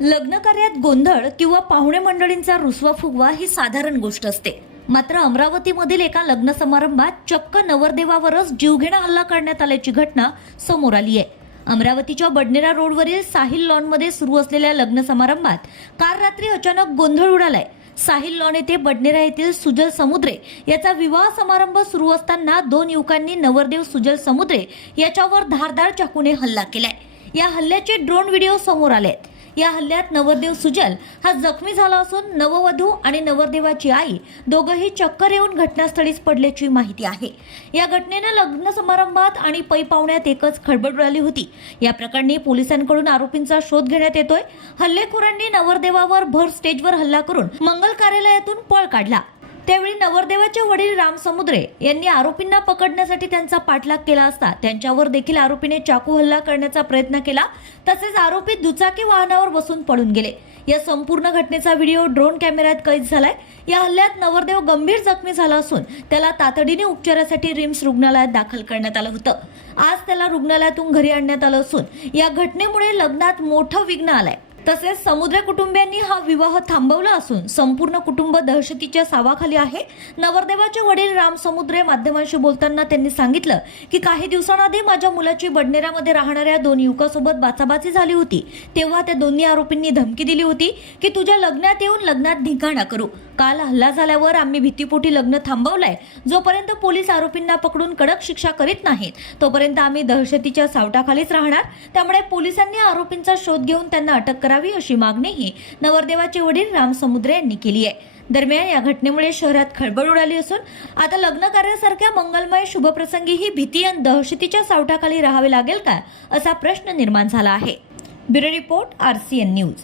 लग्नकार्यात गोंधळ किंवा पाहुणे मंडळींचा रुसवा फुगवा ही साधारण गोष्ट असते. मात्र अमरावतीमधील एका लग्न समारंभात चक्क नवरदेवावरच जीवघेणा हल्ला करण्यात आल्याची घटना समोर आली आहे. अमरावतीच्या बडनेरा रोडवरील साहिल लॉनमध्ये सुरू असलेल्या लग्न समारंभात काल रात्री अचानक गोंधळ उडालाय. साहिल लॉन येथे बडनेरा येथील सुजल समुद्रे याचा विवाह समारंभ सुरू असताना दोन युवकांनी नवरदेव सुजल समुद्रे याच्यावर धारदार चाकूने हल्ला केलाय. या हल्ल्याचे ड्रोन व्हिडिओ समोर आले आहेत या हल्ल्यात नवरदेव सुजल हा जखमी झाला असून नववधू आणि नवरदेवाची आई दोघंही चक्कर येऊन घटनास्थळीच पडल्याची माहिती आहे. या घटनेनं लग्न समारंभात आणि पै पाहुण्यात एकच खळबळ उडाली होती. या प्रकरणी पोलिसांकडून आरोपींचा शोध घेण्यात येतोय. हल्लेखोरांनी नवरदेवावर भर स्टेजवर हल्ला करून मंगल कार्यालयातून पळ काढला. त्यावेळी नवरदेवाचे वडील राम समुद्रे यांनी आरोपींना पकडण्यासाठी त्यांचा पाठलाग केला असता त्यांच्यावर देखील आरोपीने चाकू हल्ला करण्याचा प्रयत्न केला तसेच आरोपी दुचाकी वाहनावर बसून पडून गेले. या संपूर्ण घटनेचा व्हिडिओ ड्रोन कॅमेऱ्यात कैद झालाय. या हल्ल्यात नवरदेव गंभीर जखमी झाला असून त्याला तातडीने उपचारासाठी रिम्स रुग्णालयात दाखल करण्यात आलं होतं. आज त्याला रुग्णालयातून घरी आणण्यात आलं असून या घटनेमुळे लग्नात मोठं विघ्न आलंय. तसेच समुद्र कुटुंबियांनी हा विवाह थांबवला असून संपूर्ण कुटुंब दहशतीच्या सावाखाली आहे. नवरदेवाचे वडील राम समुद्रे माध्यमांशी बोलताना त्यांनी सांगितलं की काही दिवसांआधी माझ्या मुलाची बडनेरामध्ये राहणाऱ्या दोन युवकासोबत बाचाबाची झाली होती. तेव्हा त्या दोन्ही आरोपींनी धमकी दिली होती की तुझ्या लग्नात येऊन लग्नात धिंगाणा करू. काल हल्ला झाल्यावर आम्ही भीतीपोटी लग्न थांबवलंय. जोपर्यंत पोलीस आरोपींना पकडून कडक शिक्षा करीत नाहीत तोपर्यंत आम्ही दहशतीच्या सावटाखालीच राहणार. त्यामुळे पोलिसांनी आरोपींचा शोध घेऊन त्यांना अटक करावी अशी मागणीही नवरदेवाचे वडील राम समुद्रे यांनी केली आहे. दरम्यान या घटनेमुळे शहरात खळबळ उडाली असून आता लग्न कार्यासारख्या मंगलमय शुभप्रसंगी ही भीती आणि दहशतीच्या सावटाखाली राहावे लागेल का असा प्रश्न निर्माण झाला आहे. Bureau report R C N News.